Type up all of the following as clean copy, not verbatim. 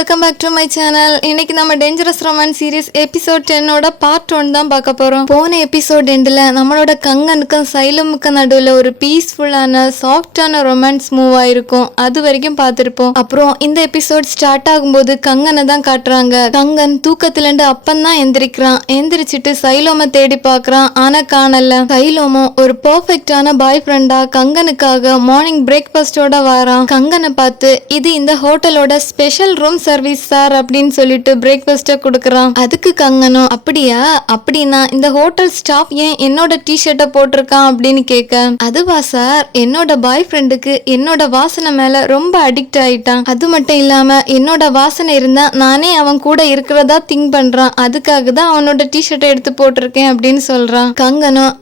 Welcome back to my channel. இன்னைக்கு நம்ம dangerous romance series episode 10ஓட பார்ட் 1 தான் பார்க்க போறோம். போன எபிசோட் எண்ட்ல நம்மளோட கங்கனுக்கும் சைலமுக்கும் நடுவில் ஒரு பீஸ்ஃபுல்லான சாஃப்டான ரொமான்ஸ் மூவ் ஆயிருக்கும். அது வரைக்கும் பார்த்திருப்போம். அப்புறம் இந்த எபிசோட் ஸ்டார்ட் ஆகும்போது கங்கனை தான் காட்டுறாங்க. கங்கன் தூக்கத்துல இருந்து அப்பந்தான் எந்திரிக்கிறான். எந்திரிச்சிட்டு சைலோம தேடி பாக்குறான். ஆனா காணல. சைலோமோ ஒரு பெர்ஃபெக்டான பாய் ஃப்ரெண்டா கங்கனுக்காக மார்னிங் பிரேக்ஃபாஸ்டோட வரான். கங்கனை பார்த்து இது இந்த ஹோட்டலோட ஸ்பெஷல் ரூம் சர்வீஸ் சார் அப்படின்னு சொல்லிட்டு பிரேக்ஃபாஸ்ட கொடுக்கறான். அதுக்கு கங்கனும் அப்படியா, அப்படின்னா இந்த ஹோட்டல் ஸ்டாஃப் ஏன் என்னோட டிஷர்ட்டை போட்டிருக்கான் அப்படின்னு கேட்க, அதுவா சார், என்னோட பாய் ஃப்ரெண்டுக்கு என்னோட வாசனை மேல ரொம்ப அடிக்ட் ஆயிட்டான். அது மட்டும் இல்லாம என்னோட வாசனை இருந்தா நானே அவன் கூட இருக்கிறதா திங்க் பண்றான். அதுக்காக தான் அவனோட டிஷர்ட்டை எடுத்து போட்டிருக்கேன் அப்படின்னு சொல்றான். கங்கனும்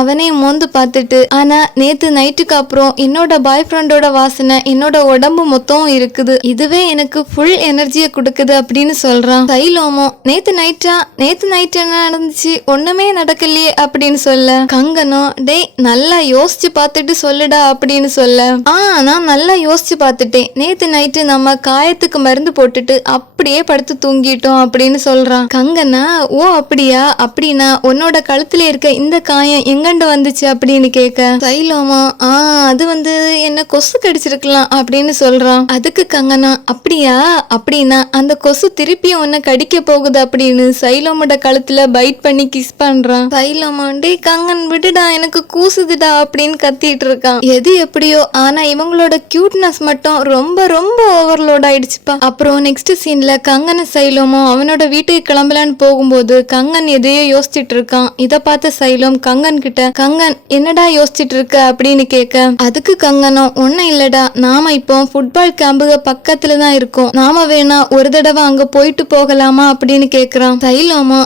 அவனே மோந்து பார்த்துட்டு, ஆனா நேத்து நைட்டுக்கு அப்புறம் என்னோட பாய் ஃப்ரெண்டோட வாசனை என்னோட உடம்பு மொத்தம் இருக்குது. இதுவே எனக்கு ஃபுல் எனர்ஜியை கொடுக்குது அப்படின்னு சொல்றான். சைலோமோ நேத்து நைட் என்ன நடந்துச்சு, ஒண்ணுமே நடக்கலையே அப்படின்னு சொல்ல, கங்கனோ டேய் நல்லா யோசிச்சு பார்த்துட்டு சொல்லுடா அப்படின்னு சொல்ல, நான் நல்லா யோசிச்சு பார்த்துட்டேன். நேத்து நைட்டு நம்ம காயத்துக்கு மருந்து போட்டுட்டு அப்படியே படுத்து தூங்கிட்டோம் அப்படின்னு சொல்றான். கங்கனா ஓ அப்படியா, அப்படின்னா உன்னோட கழுத்துல இருக்க இந்த காயம் எங்கண்டு வந்துச்சு அப்படின்னு கேட்க, சைலோமோ அது என்ன கொசு கடிச்சிருக்கலாம் அப்படின்னு சொல்றான். அதுக்கு கங்கனா அப்படியா, அப்படின்னா அந்த கொசு திருப்பி உன்னை கடிக்க போகுது அப்படின்னு சைலோமோட கழுத்துல பைட் பண்ணி கிஸ் பண்றான். சைலோமோ டே கங்கன் விடுடா எனக்கு கூசுதுடா அப்படின்னு கத்திட்டு இருக்கான். எது எப்படியோ ஆனா இவங்களோட கியூட்னஸ் மட்டும் ரொம்ப ரொம்ப ஓவர்லோட் ஆயிடுச்சுப்பா. அப்புறம் நெக்ஸ்ட் சீன்ல கங்கன் சைலோமோ அவனோட வீட்டுக்கு கிளம்பலான்னு போகும்போது கங்கன் எதையோ யோசிச்சுட்டு இருக்கான். இத பார்த்த சைலோம் கங்கன் கிட்ட, கங்கன் என்னடா யோசிச்சுட்டு இருக்க அப்படின்னு கேட்க, அதுக்கு கங்கனும் ஒன்னும் இல்லடா, நாம இப்போ ஃபுட்பால் கேம்புக்கு பக்கத்துல தான் இருக்கோம், நாம வேணா ஒரு தடவை அங்க போயிட்டு போகலாமா அப்படின்னு கேக்குறான். சைலோமோ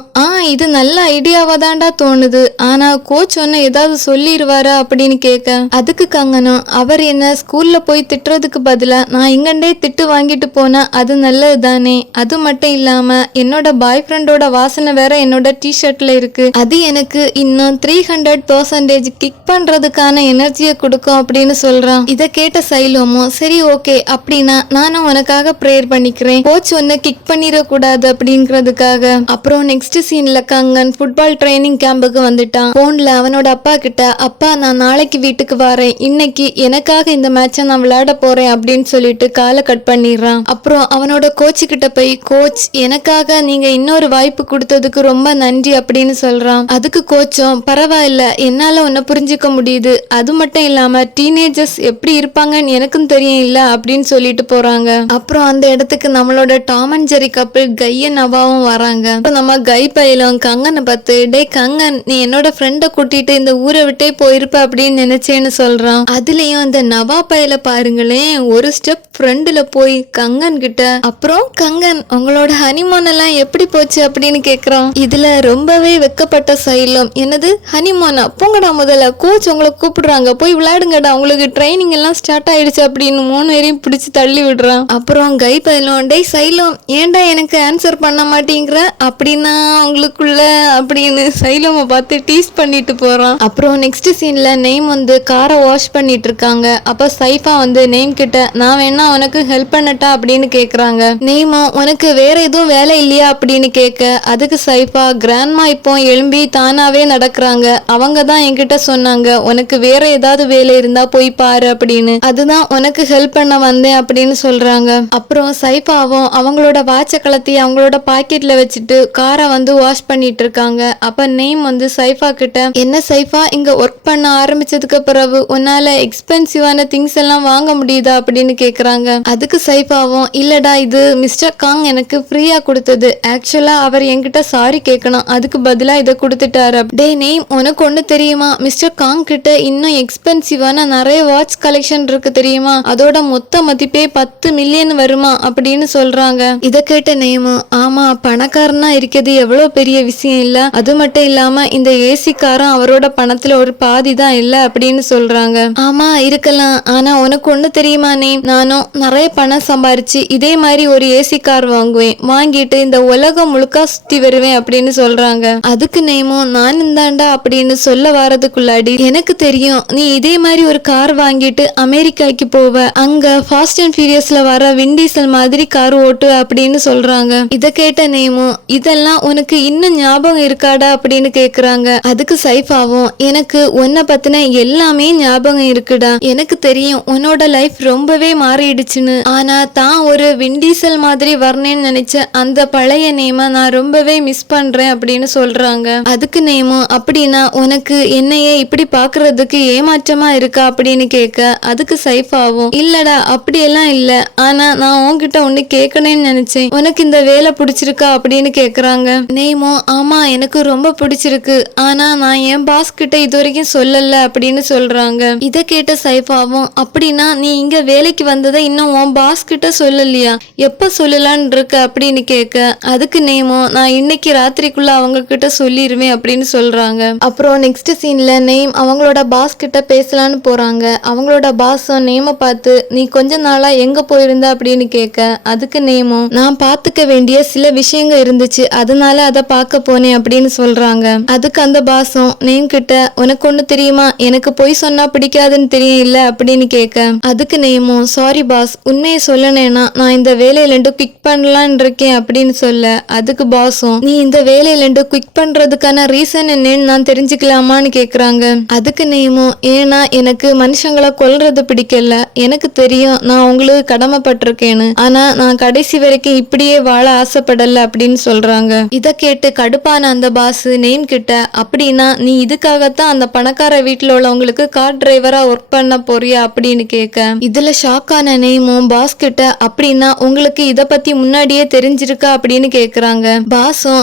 இது நல்ல ஐடியாவா தான்டா தோணுது, ஆனா கோச் ஒன்னு ஏதாவது சொல்லிடுவாரா அப்படின்னு கேட்க, அதுக்கு கங்கனும் அவர் என்ன ஸ்கூல்ல போய் திட்டுறதுக்கு பதிலா நான் இங்கண்டே திட்டு வாங்கிட்டு போனா அது நல்லது தானே, அது மட்டும் இல்லாம என்னோட பாய் ஃப்ரெண்டோட வாசனை வேற என்னோட டிஷர்ட்ல இருக்கு, அது எனக்கு இன்னும் 300% கிக் பண்றதுக்கான எனர்ஜியை கொடுக்கும் அப்படின்னு சொல்றான். இத கேட்ட சைலோமோ சரி ஓகே, அப்படின்னா நானும் உனக்காக ப்ரேயர் பண்ணிக்கிறேன், கோச் ஒன்னு கிக் பண்ணிடக்கூடாது அப்படிங்கிறதுக்காக. அப்புறம் நெக்ஸ்ட் சீன்ல கங்கன் ஃபுட்பால் ட்ரைனிங் கேம்புக்கு வந்துட்டான். போன்ல அவனோட அப்பா கிட்ட, அப்பா நான் நாளைக்கு வீட்டுக்கு வரேன், இன்னைக்கு எனக்காக இந்த மேட்சை நான் விளையாட போறேன் அப்படின்னு சொல்லிட்டு காலை கட் பண்ணிடுறான். அப்புறம் அவனோட கோச்சு கிட்ட போய், கோச் எனக்காக நீங்க இன்னொரு வாய்ப்பு கொடுத்ததுக்கு ரொம்ப நன்றி அப்படின்னு சொல்றான். அதுக்கு கோச்சும் பரவாயில்ல, என்னால உன்னை புரிஞ்சுக்க முடியுது, அது மட்டும் இல்லாம டீனேஜர்ஸ் எப்படி இருப்பாங்கன்னு எனக்கும் தெரியும் இல்ல அப்படின்னு சொல்லிட்டு போறாங்க. அப்புறம் அந்த இடத்துக்கு நம்மளோட டாம் அண்ட் ஜெரி கப்பிள் கையும் நவாவும் வராங்க. நம்ம கை பையிலும் கங்கனை பார்த்து, டே கங்கன் நீ என்னோட ஃப்ரெண்டை கூட்டிட்டு இந்த ஊரை விட்டே போயிருப்ப அப்படின்னு நினைச்சேன்னு சொல்றான். அதுலயும் அந்த நவா பையில பாருங்களேன், ஒரு ஸ்டெப் ஃப்ரெண்டுல போய் கங்கன் கிட்ட, அப்புறம் கங்கன் உங்களோட ஹனிமூன் எல்லாம் எப்படி போச்சு அப்படின்னு கேக்குறான். இதுல ரொம்பவே வெக்கப்பட்ட சைலம், என்னது ஹனிமூனா, போங்கடா முதல்ல கோச் உங்களை கூப்பிடுறாங்க, போய் விளையாடுங்கடா, உங்களுக்கு ட்ரைனிங் எல்லாம் ஸ்டார்ட் ஆயிடுச்சு அப்படின்னு 3 பேரையும் பிடிச்சு தள்ளி விடுறான். அப்புறம் கை பையிலும், டே சைலம் ஏன்டா எனக்கு ஆன்சர் பண்ண மாட்டேங்கிற, அப்படின்னா உங்களுக்குள்ள அப்படின்னு சைலோம பார்த்து டீஸ் பண்ணிட்டு போறான். அப்புறம் நெக்ஸ்ட் சீன்ல நேம் காரை வாஷ் பண்ணிட்டு இருக்காங்க. அப்ப சைஃபா நேம் கிட்ட, நான் வேணா உனக்கு ஹெல்ப் பண்ணட்டா அப்படின்னு கேக்குறாங்க. நேமோ உனக்கு வேற எதுவும் வேலை இல்லையா அப்படின்னு கேட்க, அதுக்கு சைஃபா கிராண்ட்மா இப்போ எழும்பி தானாவே நடக்கிறாங்க, அவங்க தான் என்கிட்ட சொன்னாங்க உனக்கு வேற ஏதாவது வேலை இருந்தா போய் பாரு அப்படின்னு, அதுதான் உனக்கு ஹெல்ப் பண்ண வந்தேன் அப்படின்னு சொல்றாங்க. அப்புறம் சைஃபாவும் அவங்களோட வாட்சை கலத்தி அவங்களோட பாக்கெட்ல வச்சுட்டு காரை வாஷ் பண்ணிட்டு இருக்காங்க. அப்ப நேம் சைஃபா கிட்ட, என்ன சைஃபா இங்க ஒர்க் பண்ண ஆரம்பிச்சதுக்கு பிறகு உன்னால எக்ஸ்பென்சிவான திங்ஸ் எல்லாம் வாங்க முடியுதா அப்படின்னு கேக்குறாங்க. அதுக்கு சைஃபாவும், இல்லடா இது மிஸ்டர் காங் எனக்கு ஃப்ரீயா கொடுத்தது, ஆக்சுவலா அவர் என்கிட்ட சாரி கேட்கணும், அதுக்கு பதிலா இதை கொடுத்துட்டாரு. டே நேம் உனக்கு ஒண்ணு தெரியுமா, மிஸ்டர் காங் கிட்ட இன்னும் எக்ஸ்பென்சிவான நிறைய வாட்ச் கலெக்ஷன் இருக்கு தெரியுமா, அதோட மொத்த மதிப்பே 10 மில்லியன் வருமா அப்படின்னு சொல்றாங்க. இத கேட்ட நேமு, ஆமா பணக்காரனா இருக்கிறது எவ்வளவு பெரிய விஷயம் இல்ல, அது மட்டும் இல்லாம இந்த ஏசி காரம் அவரோட பணத்துல ஒரு பாதி தான் இல்ல அப்படின்னு சொல்றாங்க. ஆமா இருக்கலாம், ஆனா உனக்கு ஒண்ணு தெரியுமா நேம், நானும் நிறைய பணம் சம்பாரிச்சு இதே மாதிரி ஒரு ஏசி கார் வாங்குவேன், வாங்கிட்டு இந்த உலகம் முழுக்க சுத்தி வருவேன் அப்படின்னு சொல்றாங்க. அதுக்கு நேமும், நானும் தாண்டா அப்படின்னு சொல்ல வரதுக்குள்ளாடி, எனக்கு தெரியும் நீ இதே மாதிரி ஒரு கார் வாங்கிட்டு அமெரிக்காக்கு போவ, அங்க ஃபாஸ்ட் அண்ட் ஃபியூரியஸ்ல வர விண்டீசல் மாதிரி மாதிரி கார் ஓட்டு அப்படின்னு சொல்றாங்க. இத கேட்ட நேமும் இதெல்லாம் உனக்கு இன்னும் ஞாபகம் இருக்காடா அப்படின்னு கேக்குறாங்க. அதுக்கு சைஃபாவும் எனக்கு உன்னை பத்தின எல்லாமே ஞாபகம் இருக்குடா, எனக்கு தெரியும் உன்னோட லைஃப் ரொம்பவே மாறிடுச்சுன்னு. ஆனா தான் ஒரு விண்டீசல் மாதிரி வரணும்னு நினைச்ச அந்த பழைய நேம நான் ரொம்பவே மிஸ் பண்றேன் அப்படின்னு சொல்றாங்க. அதுக்கு நேமும் அப்படின்னா உனக்கு என்னையே இப்படி பாக்குறதுக்கு ஏமாற்றமா இருக்கா அப்படின்னு கேட்க அதுக்கு சைஃபாவும் இல்லடா அப்படியெல்லாம் இல்ல, ஆனா நான் உன்கிட்ட ஒண்ணு கேட்கணும்னு நினைச்சேன், உனக்கு இந்த வேலை பிடிச்சிருக்கா அப்படின்னு கேக்குறாங்க. நேமும் ஆமா எனக்கு ரொம்ப பிடிச்சிருக்கு, ஆனா நான் என் பாஸ் கிட்ட இது வரைக்கும் சொல்லல அப்படின்னு சொல்றாங்க. இத கேட்ட சைஃபாவும் அப்படின்னா நீ இங்க வேலைக்கு வந்ததை இன்னும் உன் பாஸ் கிட்ட சொல்லலையா, எப்ப சொல்லலான்னு இருக்க அப்படின்னு கேட்க அதுக்கு நேமும் நான் இன்னைக்கு ராத்திரிக்குள்ள அவங்க கிட்ட சொல்லிருவேன் அப்படின்னு சொல்றாங்க. அப்புறம் நெக்ஸ்ட் சீன்ல நேம் அவங்களோட பாஸ் கிட்ட பேசலான்னு போறாங்க. அவங்களோட பாஸும் நேம பார்த்து நீ கொஞ்ச நாளா எங்க போயிருந்த அப்படின்னு கேட்க அதுக்கு நேமும் நான் பாத்துக்க வேண்டிய சில விஷயங்கள் இருந்துச்சு, அதனால அதை பார்க்க போனேன் அப்படின்னு சொல்றாங்க. அதுக்கு அந்த பாஸும் நேம் கிட்ட உனக்கு ஒண்ணு தெரியுமா, எனக்கு பொய் சொன்னா பிடிக்காதுன்னு தெரியும் இல்ல அப்படின்னு கேட்க அதுக்கு நேமும் சாரி பாஸ், உண்மையை சொல்லணும்னா நான் இந்த வேலையில குவிக் பண்ணலான் இருக்கேன் அப்படின்னு சொல்ல அதுக்கு பாஸும் நீ இந்த வேலையில குவிக் பண்றதுக்கான ரீசன் என்னன்னு நான் தெரிஞ்சுக்கலாமான்னு கேக்குறாங்க. அதுக்கு நேமும் ஏன்னா எனக்கு மனுஷங்களை கொல்றது பிடிக்கல, எனக்கு தெரியும் நான் உங்களுக்கு கடமைப்பட்டிருக்கேன்னு, ஆனா நான் கடைசி வரைக்கும் இப்படியே வாழ ஆசைப்படல அப்படின்னு சொல்றாங்க. இத கேட்டு கடுப்பான அந்த பாஸ் நேம் கிட்ட அப்படின்னா நீ இதுக்காகத்தான் அந்த பணக்கார வீட்டுல உள்ளவங்களுக்கு கார் டிரைவரா ஒர்க் பண்ண போறியா அப்படின்னு கேட்க இதுல ஷாக்கான நேமும் பாஸ் கிட்ட அப்படின்னா உங்களுக்கு இத பத்தி முன்னாடியே தெரிஞ்சிருக்கா அப்படின்னு கேக்குறாங்க. பாஸும்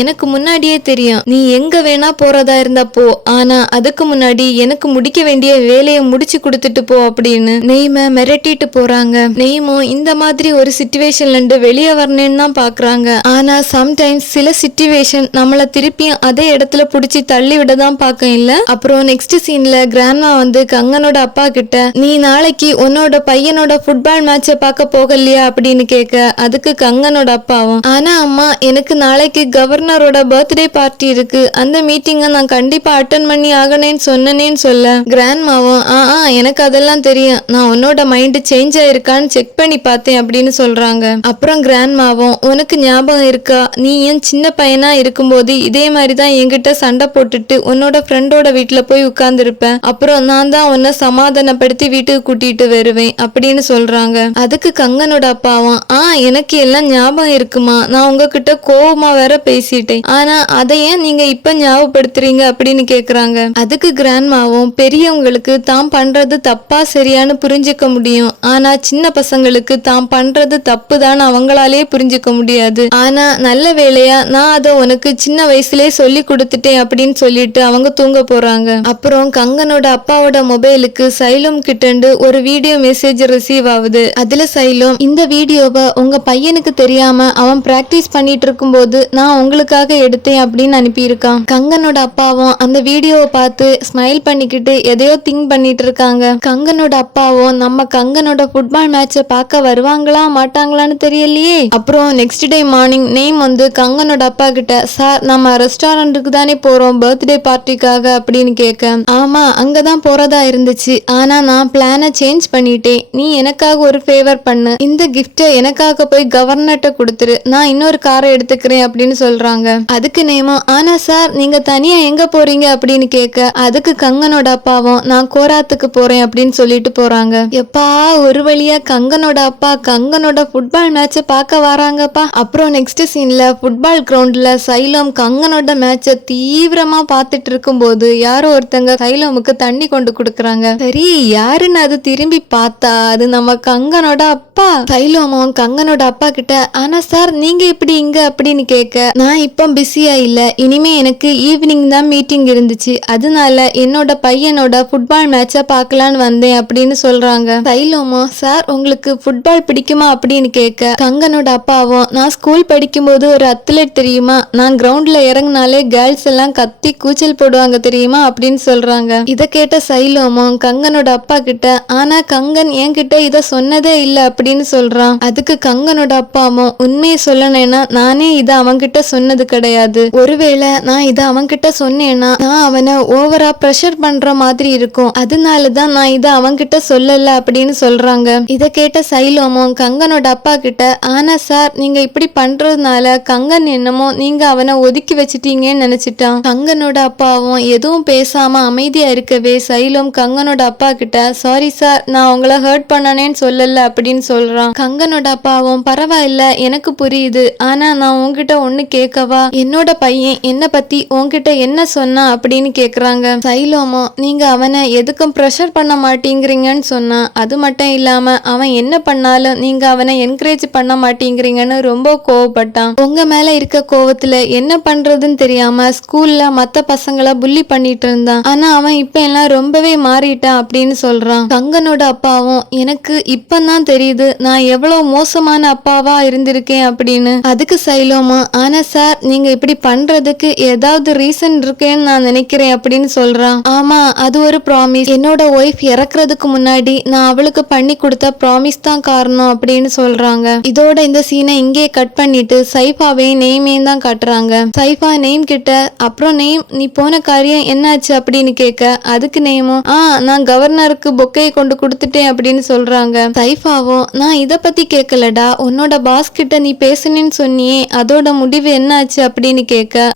எனக்கு முன்னாடியே தெரியும், நீ எங்க வேணா போறதா இருந்தா போ, ஆனா அதுக்கு முன்னாடி எனக்கு முடிக்க வேண்டிய வேலையை முடிச்சு கொடுத்துட்டு போ அப்படின்னு நெய்ம மிரட்டிட்டு போறாங்க. நெய்மும் இந்த மாதிரி ஒரு சிச்சுவேஷன்ல இருந்து வெளியே வரணும்னு தான் பாக்குறாங்க, ஆனா சம்டைம்ஸ் சில சிச்சுவேஷன் நம்மள திருப்பியும் அதே இடத்துல புடிச்சு தள்ளி விட தான் பாக்க இல்ல. அப்புறம் நெக்ஸ்ட் சீன்ல கிராண்ட்மா வந்து கங்கனோட அப்பா கிட்ட நீ நாளைக்கு உன்னோட பையனோட ஃபுட்பால் மேட்ச பார்க்க போகலையா அப்படின்னு கேட்க அதுக்கு கங்கனோட அப்பாவும் ஆனா அம்மா எனக்கு நாளைக்கு கவர்னரோட பர்த்டே பார்ட்டி இருக்கு, அந்த மீட்டிங்கை நான் கண்டிப்பா அட்டன் பண்ணி ஆகணும்னு சொன்னேன்னு சொல்ல கிராண்ட்மாவும் எனக்கு அதெல்லாம் தெரியும், நான் உன்னோட மைண்ட் சேஞ்ச் ஆயிருக்கான்னு செக் பண்ணி பார்த்தேன் அப்படின்னு சொல்றாங்க. அப்புறம் கிராண்ட்மாவும் உனக்கு ஞாபகம் இருக்கா, நீ ஏன் சின்ன பையனா இருக்கும்போது இதே மாதிரிதான் என்கிட்ட சண்டை போட்டுட்டு உன்னோட ஃப்ரெண்டோட வீட்டுல போய் உட்கார்ந்துருப்ப, அப்புறம் நான் தான் உன்னை சமாதானப்படுத்தி வீட்டுக்கு கூட்டிட்டு வருவேன் அப்படின்னு சொல்றாங்க. அதுக்கு கங்கனோட அப்பாவும் எனக்கு எல்லாம் ஞாபகம் இருக்குமா, நான் உங்ககிட்ட கோவமா வேற பேசிட்டேன், ஆனா அதை ஏன் நீங்க இப்ப ஞாபகப்படுத்துறீங்க அப்படின்னு கேக்குறாங்க. அதுக்கு கிராண்ட்மாவும் பெரியவங்களுக்கு தாம் பண்றது தப்பா சரியானு புரிஞ்சுக்க முடியும், ஆனா சின்ன பசங்களுக்கு தாம் பண்றது தப்பு தான் அவங்களாலே புரிஞ்சுக்க முடியாது, ஆனா நல்ல வேலையா நான் அதை உனக்கு சின்ன வயசுலயே சொல்லி கொடுத்துட்டேன் அப்படின்னு சொல்லிட்டு அவங்க தூங்க போறாங்க. அப்புறம் கங்கனோட அப்பாவோட மொபைலுக்கு சைலம் கிட்ட ஒரு வீடியோ மெசேஜ் ரிசீவ் ஆகுது. அதுல சைலம் இந்த வீடியோவை உங்க பையனுக்கு தெரியாம அவன் பிராக்டிஸ் பண்ணிட்டு இருக்கும் போது நான் உங்களுக்காக எடுத்தேன் அப்படின்னு அனுப்பியிருக்கான். கங்கனோட அப்பாவும் அந்த வீடியோவை பார்த்து ஸ்மைல் பண்ணிக்கிட்டு எதையோ திங்க் பண்ணிட்டு இருக்காங்க. கங்கனோட அப்பாவும் நம்ம கங்கனோட ஃபுட்பால் மேட்சை பார்க்க வருவாங்களா மாட்டாங்களான்னு தெரியலையே. அப்புறம் நெக்ஸ்ட் டே மார்னிங் நேம் வந்து கங்கனோட அப்பா கிட்ட சார் நம்ம ரெஸ்டாரண்ட்டுக்கு தானே போறோம் பர்த்டே பார்ட்டிக்காக அப்படின்னு கேட்க ஆமா அங்கதான் போறதா இருந்துச்சு, ஆனா நான் பிளானை சேஞ்ச் பண்ணிட்டேன், நீ எனக்காக ஒரு ஃபேவர் பண்ணு, இந்த கிஃப்ட எனக்காக போய் கவர்னர்ட்ட கொடுத்துரு, நான் இன்னொரு காரை எடுத்துக்கிறேன் அப்படின்னு சொல்றாங்க. அதுக்கு நேமும் ஆனா சார் நீங்க தனியா எங்க போறீங்க அப்படின்னு கேட்க அதுக்கு கங்கனோட அப்பாவும் நான் கோராத்துக்கு போறேன் அப்படின்னு சொல்லிட்டு போறாங்க. எப்பா ஒரு வழியா கங்கனோட அப்பா கங்கனோட ஃபுட்பால் மேட்ச பார்க்க வராங்கப்பா. அப்புறம் நெக்ஸ்ட் சீன்ல ஃபுட்பால் கிரவுண்ட்ல சைலம் கங்கனோட மேட்ச தீவிரமா பார்த்துட்டு இருக்கும் போது யாரோ ஒருத்தங்க சைலமுக்கு தண்ணி கொண்டு கொடுக்கறாங்க. சரி யாருன்னு அது திரும்பி பார்த்தா அது நம்ம கங்கனோட அப்பா. சைலமும் கங்கனோட அப்பா கிட்ட ஆனா சார் நீங்க இப்படி இங்க அப்படின்னு கேட்க நான் இப்போ பிஸியா இல்ல, இனிமே எனக்கு ஈவினிங் தான் மீட்டிங் இருந்துச்சு, அதனால என்னோட பையனோட ஃபுட்பால் மேட்ச பார்க்கலான்னு வந்தேன் அப்படின்னு சொல்றாங்க. சைலமும் சார் உங்களுக்கு ஃபுட்பால் பிடிக்குமா அப்படின்னு கேட்க கங்கனோட அப்பாவும் நான் ஸ்கூல் படிக்கும்போது ஒரு அத்லெட் தெரியுமா, நான் கிரவுண்ட்ல இறங்கினாலே கேர்ள்ஸ் எல்லாம் கத்தி கூச்சல் போடுவாங்க தெரியுமா அப்படின்னு சொல்றாங்க. இத கேட்ட சைலமும் கங்கனோட அப்பா கிட்ட ஆனா கங்கன் என்கிட்ட இத சொன்னதே இல்ல அப்படின்னு சொல்றான். அதுக்கு கங்கனோட அப்பாவும் உண்மையை சொல்லணும்னா நானே இத அவன்கிட்ட சொன்னது கிடையாது, ஒருவேளை நான் இத அவன்கிட்ட சொன்னேன்னா நான் அவனை ஓவரா பிரஷர் பண்ற மாதிரி இருக்கும், அதனாலதான் நான் இத அவன்கிட்ட சொல்லல அப்படின்னு சொல்றாங்க. இத கேட்ட சைலமும் சைலும் கங்கனோட அப்பா கிட்ட, ஆனா சார் நீங்க இப்படி பண்றதுனால கங்கன் என்னமோ நீங்க அவனை ஒதுக்கி வச்சிட்டீங்கன்னு நினைச்சிட்டான். கங்கனோட அப்பாவும் எதுவும் பேசாம அமைதியா இருக்கவே சைலும் கங்கனோட அப்பா கிட்ட, சாரி சார் நான் உங்களை ஹர்ட் பண்ணனேன்னு சொல்லல அப்படின்னு சொல்றான். கங்கனோட அப்பாவும், பரவாயில்ல எனக்கு புரியுது, ஆனா நான் உன்கிட்ட ஒண்ணு கேட்கவா, என்னோட பையன் என்ன பத்தி உன்கிட்ட என்ன சொன்னா அப்படின்னு கேக்குறாங்க. சைலோமோ, நீங்க அவனை எதுக்கும் ப்ரெஷர் பண்ண மாட்டேங்கிறீங்கன்னு சொன்னா, அது மட்டும் இல்லாம அவன் என்ன பண்ணாலும் நீங்க அவனை என்கரேஜ் பண்ண மாட்டேங்கிறீங்கன்னு ரொம்ப கோவப்பட்டான். உங்க மேல இருக்க கோவத்துல என்ன பண்றதுன்னு தெரியாம ஸ்கூல்ல மத்த பசங்களை புள்ளி பண்ணிட்டு இருந்தான். ஆனா அவன் இப்ப எல்லாம் ரொம்பவே மாறிட்டான் அப்படின்னு சொல்றான். கங்கனோட அப்பாவும், எனக்கு இப்பதான் தெரியுது நான் எவ்வளவு மோசமான அப்பாவா இருந்திருக்கேன் அப்படின்னு. அதுக்கு சைலோமோ, ஆனா சார் நீங்க இப்படி பண்றதுக்கு ஏதாவது ரீசன் இருக்கேன்னு நான் நினைக்கிறேன் அப்படின்னு சொல்றான். ஆமா, அது ஒரு ப்ராமிஸ். என்னோட ஒய்ஃப் இறக்குறதுக்கு முன்னாடி நான் அவளுக்கு பண்ணி கொடுத்த ப்ராமிஸ் தான் காரணம் அப்படின்னு சொல்றாங்க. இதோட இந்த சீனை இங்கே கட் பண்ணிட்டு சைஃபாவையும் நெய்மையும் தான் காட்டுறாங்க. சைஃபா நெய்ம் கிட்ட, அப்புறம் நெய்ம் நீ போன காரியம் என்னாச்சு அப்படின்னு கேட்க, அதுக்கு நெய்மும், நான் கவர்னருக்கு பொக்கையை கொண்டு கொடுத்துட்டேன் அப்படின்னு சொல்றாங்க. சைஃபாவும், நான் இத பத்தி கேட்கலடா, உன்னோட பாஸ் கிட்ட நீ பேசுனேன்னு சொன்னியே அதோட முடிவு என்னாச்சு அப்படின்னு கேட்க,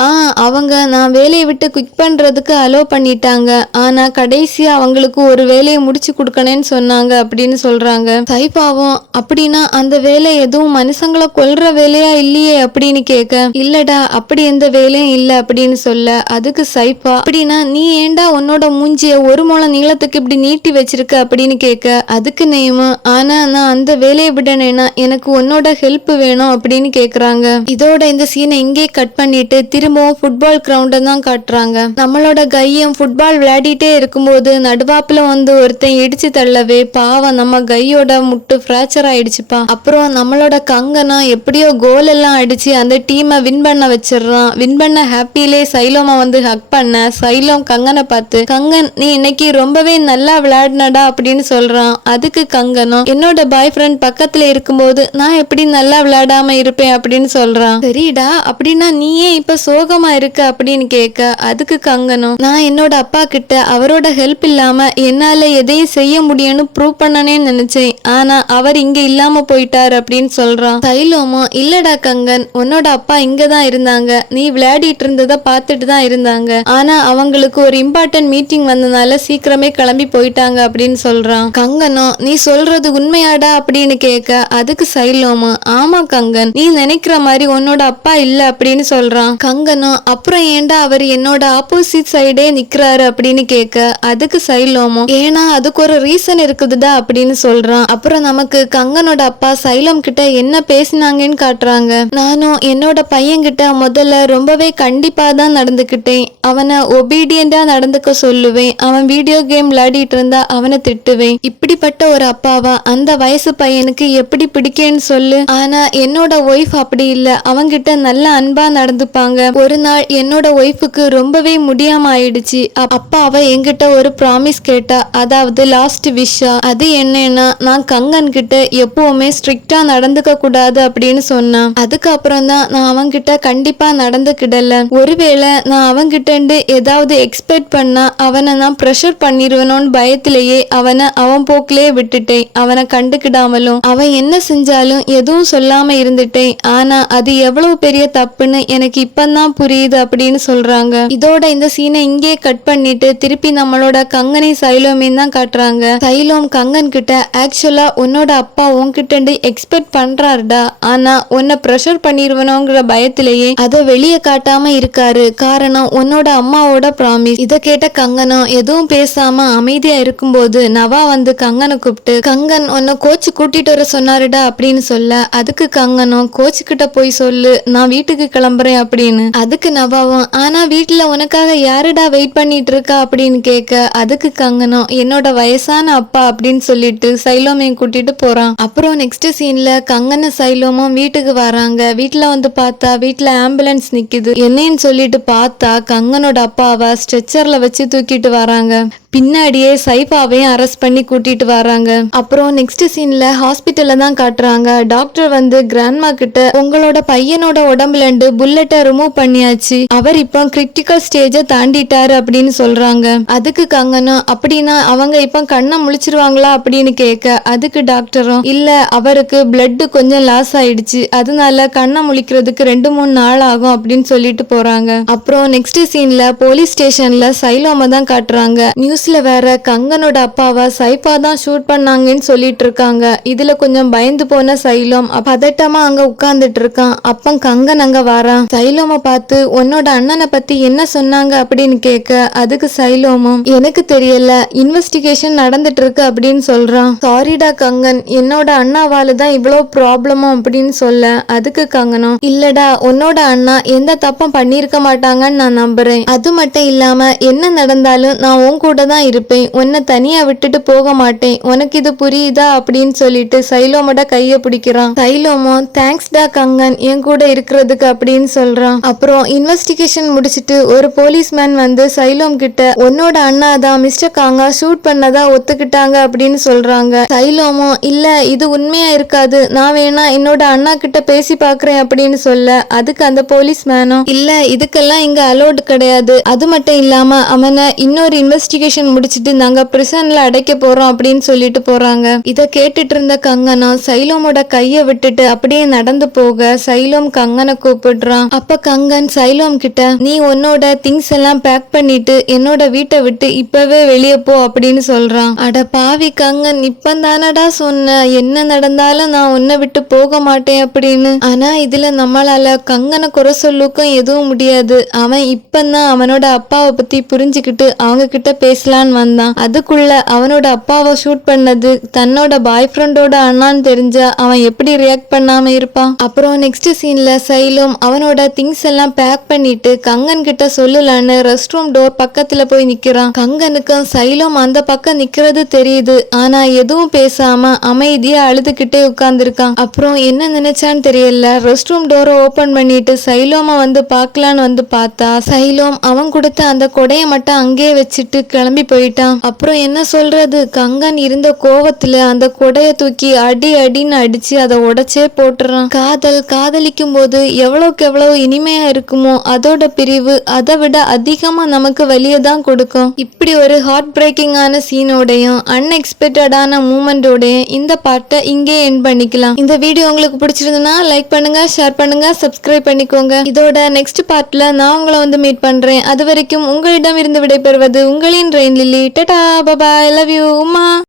அவங்க நான் வேலையை விட்டு குவிக் பண்றதுக்கு அலோ பண்ணிட்டாங்க, ஆனா கடைசியா அவங்களுக்கு ஒரு வேலையை முடிச்சு கொடுக்கணும்னு சொன்னாங்க அப்படின்னு சொல்றாங்க. சைஃபாவும், அப்படின்னா அந்த வேலை எதுவும் மனுஷங்களை கொல்ற வேலையா இல்லையே அப்படின்னு கேட்க, இல்லடா அப்படி எந்த வேலையும் இல்ல அப்படின்னு சொல்ல, அதுக்கு சைஃபா, அப்படின்னா நீ ஏண்டா உன்னோட மூஞ்சிய ஒரு முழம் நீளத்துக்கு இப்படி நீட்டி வச்சிருக்க அப்படின்னு கேட்க, அதுக்கு நேமு, ஆனா நான் அந்த வேலையை விடனேனா எனக்கு உன்னோட ஹெல்ப் வேணும் அப்படின்னு கேக்குறாங்க. இதோட இந்த சீனை இங்கே கட் பண்ணிட்டு திரும்பவும் ஃபுட்பால் கிரவுண்ட தான் காட்டுறாங்க. நம்மளோட கையும் ஃபுட்பால் விளையாடிட்டே இருக்கும்போது நடுவாப்புல வந்து ஒருத்தன் இடிச்சு தள்ளவே பாவம் நம்ம கையோட முட்டு ஃப்ராக்சர் ஆயிடுச்சுப்பா. அப்புறம் நம்மளோட கங்கனா எப்படியோ கோல் எல்லாம் அடிச்சு அந்த டீமை வின் பண்ண வச்சிடறான். வின் பண்ண ஹாப்பிலே சைலோமா வந்து ஹக் பண்ண, சைலோம் கங்கனை பார்த்து, கங்கன் நீ இன்னைக்கு ரொம்பவே நல்லா விளையாடினடா அப்படின்னு சொல்றான். அதுக்கு கங்கனும், என்னோட பாய் ஃப்ரெண்ட் பக்கத்துல இருக்கும்போது நான் எப்படி நல்லா விளையாடாம இருப்பேன் அப்படின்னு சொல்றான். சரிடா, அப்படின்னா நீ ஏன் இப்ப சோகமா இருக்க அப்படின்னு கேட்க, அதுக்கு கங்கனும், நான் என்னோட அப்பா கிட்ட அவரோட ஹெல்ப் இல்லாம என்னால எதையும் செய்ய முடியும்னு ப்ரூவ் பண்ணனேன்னு நினைச்சேன், ஆனா அவர் இங்க இல்லாம போயிட்டாரு அப்படின்னு சொல்றான். சைலோமோ, இல்லடா கங்கன், உன்னோட அப்பா இங்கதான் இருந்தாங்க, நீ விளையாடிட்டு இருந்ததை பார்த்துட்டு தான் இருந்தாங்க, ஆனா அவங்களுக்கு ஒரு இம்பார்ட்டன்ட் மீட்டிங் வந்தனால சீக்கிரமே கிளம்பி போயிட்டாங்க அப்படின்னு சொல்றான். கங்கனும், நீ சொல்றது உண்மையாடா அப்படின்னு கேட்க, அதுக்கு சைலோமோ, ஆமா கங்கன், நீ நினைக்கிற மாதிரி உன்னோட அப்பா இல்ல அப்படின்னு சொல்றான். கங்கனும், அப்புறம் ஏண்டா அவர் என்னோட ஆப்போசிட் சைடே நிக்கிறாரு அப்படின்னு கேட்க, அதுக்கு சைலோமோ, ஏன்னா அதுக்கு ஒரு ரீசன் இருக்குதுடா அப்படின்னு சொல்றான். அப்புறம் நமக்கு கங்கனோட அப்பா சைலம் கிட்ட என்ன பேசினாங்கன்னு காட்டுறாங்க. நானும் என்னோட பையன் கிட்ட முதல்ல ரொம்பவே கண்டிப்பா தான் நடந்துக்கிட்டேன், அவனை ஒபீடியண்டா நடந்துக்க சொல்லுவேன், அவன் வீடியோ கேம் விளையாடிட்டு இருந்தா அவனை திட்டுவேன், இப்படிப்பட்ட ஒரு அப்பாவா அந்த வயசு பையனுக்கு எப்படி பிடிக்கேன்னு சொல்லு. ஆனா என்னோட ஒய்ஃப் அப்படி இல்ல, அவங்கிட்ட நல்ல அன்பா நடந்துப்பாங்க. ஒரு நாள் என்னோட ஒய்ஃபுக்கு ரொம்பவே முடியாம ஆயிடுச்சு. அப்பா அவ என்கிட்ட ஒரு ப்ராமிஸ் கேட்டா, அதாவது லாஸ்ட் விஷா. அது என்னன்னா, நான் கங்கன் கிட்ட எப்பவுமே ஸ்ட்ரிக்டா நடந்துக்க கூடாது அப்படின்னு சொன்னான். அதுக்கப்புறம் தான் நான் அவன்கிட்ட கண்டிப்பா நடந்துக்கிடல. ஒருவேளை நான் அவன்கிட்ட ஏதாவது எக்ஸ்பெக்ட் பண்ணா அவனை நான் ப்ரெஷர் பண்ணிடுவேனோன்னு பயத்திலேயே அவனை அவன் போக்கிலே விட்டுட்டேன். அவனை கண்டுக்கிடாமலும் அவன் என்ன செஞ்சாலும் எதுவும் சொல்லாம இருந்துட்டேன். ஆனா அது எவ்வளவு பெரிய தப்புன்னு எனக்கு இப்பதான் புரியுது அப்படின்னு சொல்றாங்க. இதோட இந்த சீனை இங்கே கட் பண்ணிட்டு திருப்பி நம்மளோட கங்கனை சைலோமையும் தான் காட்டுறாங்க. சைலோம் கங்கன் கிட்ட, ஆக்சுவலா உன்னோட அப்பா உன்கிட்ட எக்ஸ்பெக்ட் பண்றாருடா, ஆனா உன்னை ப்ரெஷர் பண்ணிருவனோங்கிற பயத்திலேயே அதை வெளியே காட்டாம இருக்காரு, காரணம் உன்னோட அம்மாவோட ப்ராமிஸ். இதை கேட்ட கங்கனும் எதுவும் பேசாம அமைதியா இருக்கும்போது நவா வந்து கங்கனை கூப்பிட்டு, கங்கன் உன்னை கோச்சு கூட்டிட்டு வர சொன்னாருடா அப்படின்னு சொல்ல, அதுக்கு கங்கனும், கோச்சு கிட்ட போய் சொல்லு நான் வீட்டுக்கு கிளம்புறேன் அப்படின்னு. அதுக்கு நவாவும், ஆனா வீட்டுல உனக்காக யாருடா வெயிட் பண்ணிட்டு இருக்கா அப்படின்னு கேட்க, அதுக்கு கங்கனும், என்னோட வயசான அப்பா அப்படின்னு சொல்லிட்டு சைலோமையும் கூட்டிட்டு போறான். அப்புறம் நெக்ஸ்ட் சீன்ல கங்கன சைலோமும் வீட்டுக்கு வராங்க. வீட்டுல வந்து பார்த்தா வீட்டுல ஆம்புலன்ஸ் நிக்குது. என்னன்னு சொல்லிட்டு பார்த்தா கங்கனோட அப்பாவை ஸ்ட்ரெச்சர்ல வச்சு தூக்கிட்டு வராங்க. பின்னாடியே சைஃபாவையும் அரெஸ்ட் பண்ணி கூட்டிட்டு வராங்க. அப்புறம் நெக்ஸ்ட் சீன்ல ஹாஸ்பிட்டல்ல தான் காட்டுறாங்க. டாக்டர் வந்து கிராண்ட்மா கிட்ட உங்களோட பையனோட உடம்புல இருந்து புல்லட்டை ரிமூவ் பண்ணியாச்சு, அவர் இப்போ கிரிட்டிக்கல் ஸ்டேஜை தாண்டிட்டாரு அப்படின்னு சொல்றாங்க. அதுக்கு கங்கனும் அப்படின்னா அவங்க இப்போ கண்ணை முழிச்சிருவாங்களா அப்படின்னு கேட்க, அதுக்கு டாக்டரும் இல்ல அவருக்கு பிளட் கொஞ்சம் லாஸ் ஆயிடுச்சு, அதனால கண்ணை முழிக்கிறதுக்கு 2-3 நாள் ஆகும் அப்படின்னு சொல்லிட்டு போறாங்க. அப்புறம் நெக்ஸ்ட் சீன்ல போலீஸ் ஸ்டேஷன்ல சைலோம தான் காட்டுறாங்க. நியூஸ்ல வேற கங்கனோட அப்பாவை சைஃபா தான் ஷூட் பண்ணாங்கன்னு சொல்லிட்டு இருக்காங்க. இதுல கொஞ்சம் பயந்து போன சைலோம் பதட்டமா அங்க உட்கார்ந்துட்டு இருக்கான். அப்ப கங்கன் அங்க வாரான். சைலோம பார்த்து உன்னோட அண்ணனை பத்தி என்ன சொன்னாங்க அப்படின்னு கேட்க, அதுக்கு சைலோமும் எனக்கு தெரியல, இன்வெஸ்டிகேஷன் நடந்துட்டு இருக்கு அப்படின்னு சொல்றான். சாரிடா கங்கன், என்னோட அண்ணாவால தான் இவ்வளவு ப்ராப்ளமோ அப்படின்னு சொல்ல, அதுக்கு கங்கனும் இல்லடா உன்னோட அண்ணா எந்த தப்பும் பண்ணிருக்க மாட்டாங்கன்னு நான் நம்புறேன், அது மட்டும் இல்லாம என்ன நடந்தாலும் நான் உன் கூட தான் இருப்பேன், உன்னை தனியா விட்டுட்டு போக மாட்டேன், உனக்கு இது புரியுதா அப்படின்னு சொல்லிட்டு சைலோமோட கைய பிடிக்கிறான். சைலோமோ தேங்க்ஸ் டா கங்கன் என் கூட இருக்கிறதுக்கு அப்படின்னு சொல்றான். அப்புறம் இன்வெஸ்டிகேஷன் முடிச்சிட்டு ஒரு போலீஸ்மேன் வந்து சைலோம் கிட்ட உன்னோட அண்ணா தான் மிஸ்டர் காங்கா ஷூட் பண்ணதா ஒத்துக்கிட்டாங்க அப்படின்னு சொல்றாங்க. சைலோமோ இல்ல இது உண்மையா இருக்காது, நான் வேணா என்னோட அண்ணா கிட்ட பேசி பாக்குறேன் அப்படின்னு சொல்ல, அதுக்கு அந்த போலீஸ்மேனும் இல்ல இதுக்கெல்லாம் இங்க அலோடு கிடையாது, அது மட்டும் இல்லாம அவனை இன்னொரு இன்வெஸ்டிகேஷன் முடிச்சிட்டு நாங்க பிரிசன்ல அடைக்க போறோம் அப்படின்னு சொல்லிட்டு போறாங்க. இத கேட்டுட்டு இருந்த கங்கனும் சைலோமோட கைய விட்டுட்டு அப்படியே நடந்து போக சைலோம் கங்கனை கூப்பிடுறான். அப்ப கங்கன் சைலோம் கிட்ட நீ உன்னோட திங்ஸ் எல்லாம் பேக் பண்ணிட்டு என்னோட வீட்டை விட்டு இப்பவே வெளியே போ அப்படின்னு சொல்றான். அட பாவி கங்கன், இப்பந்தானடா சொன்ன என்ன நடந்தாலும் நான் உன்னை விட்டு போக மாட்டேன் அப்படின்னு. ஆனா இதுல நம்மளால கங்கனை குறை சொல்லுக்கும் எதுவும் முடியாது. அவன் இப்பதான் அவனோட அப்பாவை பத்தி புரிஞ்சுக்கிட்டு அவங்க கிட்ட பேசலான்னு வந்தான். அதுக்குள்ள அவனோட அப்பாவை ஷூட் பண்ணது தன்னோட பாய் ஃப்ரெண்டோட அண்ணான்னு தெரிஞ்சா அவன் எப்படி ரியாக்ட் பண்ணாம இருப்பான். அப்புறம் நெக்ஸ்ட் சீன்ல சைலும் அவனோட திங்ஸ் எல்லாம் பேக் பண்ணிட்டு கங்கன் கிட்ட சொல்லலான்னு ரெஸ்ட் ரூம் டோர் பக்கத்துல போய் நிக்கிறான். கங்கனுக்கும் சைலும் அந்த பக்கம் நிக்கிறது தெரியுது, ஆனா எதுவும் பேசாம அமைதியா அழுதுகிட்டே உட்கார்ந்துருக்கான். அப்புறம் என்ன நினைச்சான்னு தெரியல, ரெஸ்ட் ரூம் டோரை ஓபன் பண்ணிட்டு சைலோம வந்து பார்க்கலான்னு வந்து பார்த்தா சைலோம் அவன் கொடுத்த அந்த கொடைய மட்டும் அங்கேயே வச்சுட்டு கிளம்பி போயிட்டான். அப்புறம் என்ன சொல்றது, கங்கன் இருந்த கோவத்துல அந்த கொடைய தூக்கி அடி அடின்னு அடிச்சு அதை உடைச்சே போட்டுறான். காதலிக்கும் போது எவ்வளவுக்கு எவ்வளவு இனிமையா இருக்குமோ அதோட பிரிவு அதை விட அதிகமா நமக்கு வலியை தான் கொடுக்கும். இப்படி ஒரு ஹார்ட் பிரேக்கிங்கான சீனோடையும் அன்எக்ஸ்பெக்டடான மூமெண்டோடையும் இந்த பாட்டை இங்கே எண்ட் பண்ணிக்கலாம். இந்த வீடியோ உங்களுக்கு பிடிச்சிருந்ததுன்னா லைக் பண்ணுங்க, ஷேர் பண்ணுங்க, சப்ஸ்கிரைப் பண்ணிக்கோங்க. இதோட நெக்ஸ்ட் பார்ட்ல நான் உங்களை வந்து மீட் பண்றேன். அது வரைக்கும் உங்களிடம் இருந்து விடைபெறுவது உங்களின் rain lily. Tata, bye bye, love you, உம்மா.